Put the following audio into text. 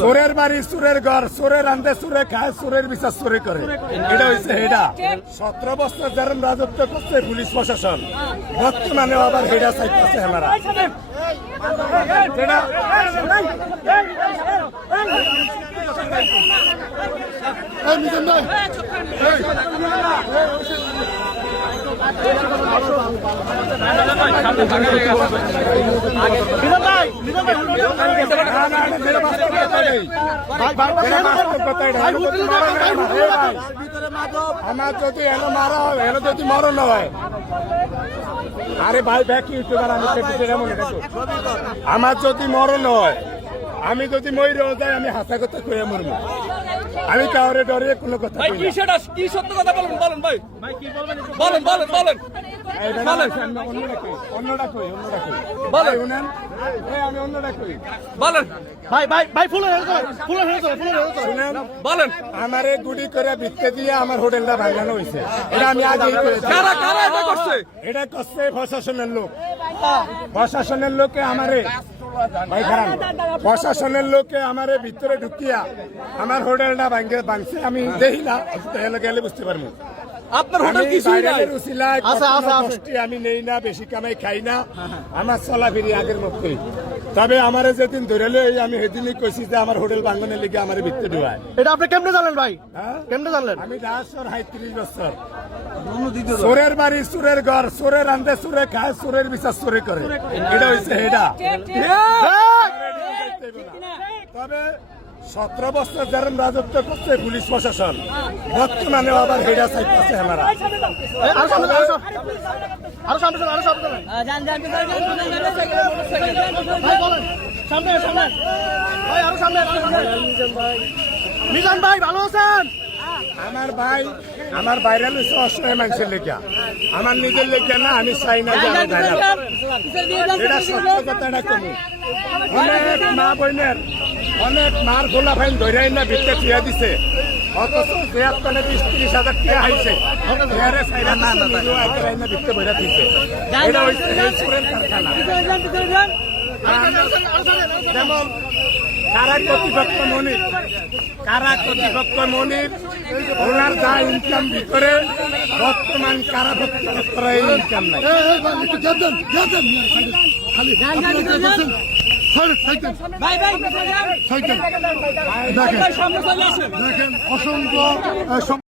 চোরের বাড়ি চোরের ঘর, চোরের রান্ধে চোরে খায়, চোরের বিচার চোরে করে। এটা হচ্ছে হেডা 17 বছর যেরকম রাজত্ব করছে পুলিশ প্রশাসন, বর্তমানে আবার হেডা চাইতেছে হেমারা। আমার যদি এলো মারা হয়, এলো যদি মরণ হয়, আরে ভাই ব্যাক ইউটিউবার আমি আমার যদি মরণ হয়, আমি যদি মরেও যাই, আমি হাসা কথা কয়ে মরবো। আমি কাউরে ডরে কোনো কথা ভাই কি সেটা কি সত্য কথা বলেন বলেন ভাই বলেন বলেন বলেন অন্যটা কই বলেন আমি অন্যটা কই বলেন ভাই ভাই ভাই ফুলের বলেন আমারে গুড়ি করে ভিত্তে দিয়ে আমার হোটেলটা ভাঙানো হয়েছে। এটা আমি আগেই করেছি। কারা কারা এটা করছে? এটা করছে প্রশাসনের লোক। প্রশাসনের লোকে আমারে ভাই খারাপ, প্রশাসনের লোকে আমারে ভিতরে ঢুকিয়া আমার হোটেলটা ভাঙছে। আমি দেখি না, গেলে বুঝতে পারবো। আপনার হোটেল কিছুই নাই। আমি নেই না, বেশি কামাই খাই না, আমার চলাফেরি আগের মতোই। তবে আমারে যেদিন ধরে আমি সেদিনই কইছি যে আমার হোটেল ভাঙনের লিগে আমার ভিতরে ঢুকায়। এটা আপনি কেমনে জানলেন ভাই? কেমনে জানলেন? আমি 37 বছর। চোরের বাড়ি চোরের ঘর, চোরের রান্ধে চোরে খায়, চোরের বিচার চোরে করে। এটা হচ্ছে হেডা। তবে 17 বছর যেরকম রাজত্ব করছে পুলিশ প্রশাসন, বর্তমানে আবার হেডা চাইতেছে হেমারা। মিজান ভাই ভালো আছেন? আমার ভাইরাল হচ্ছে অসহায় মানুষের লেখা, আমার নিজের লেখা না। আমি চাই না যে আমার ভাইরাল। এটা সত্য কথাটা কমু। অনেক মা বোনের অনেক মার খোলা ফাইন ধরে না ভিতরে টিয়া দিছে, অথচ যে আপনার 20-30 হাজার টিয়া হাইছে ভিতরে বইরা দিচ্ছে। এটা হচ্ছে হেলসুরের কারখানা। যেমন কারা কর্তৃপক্ষ মনির ওনার যা ইনকাম ভিতরে, বর্তমান কারা কর্তৃপক্ষরা এই ইনকাম নাই। দেখেন অসংখ্য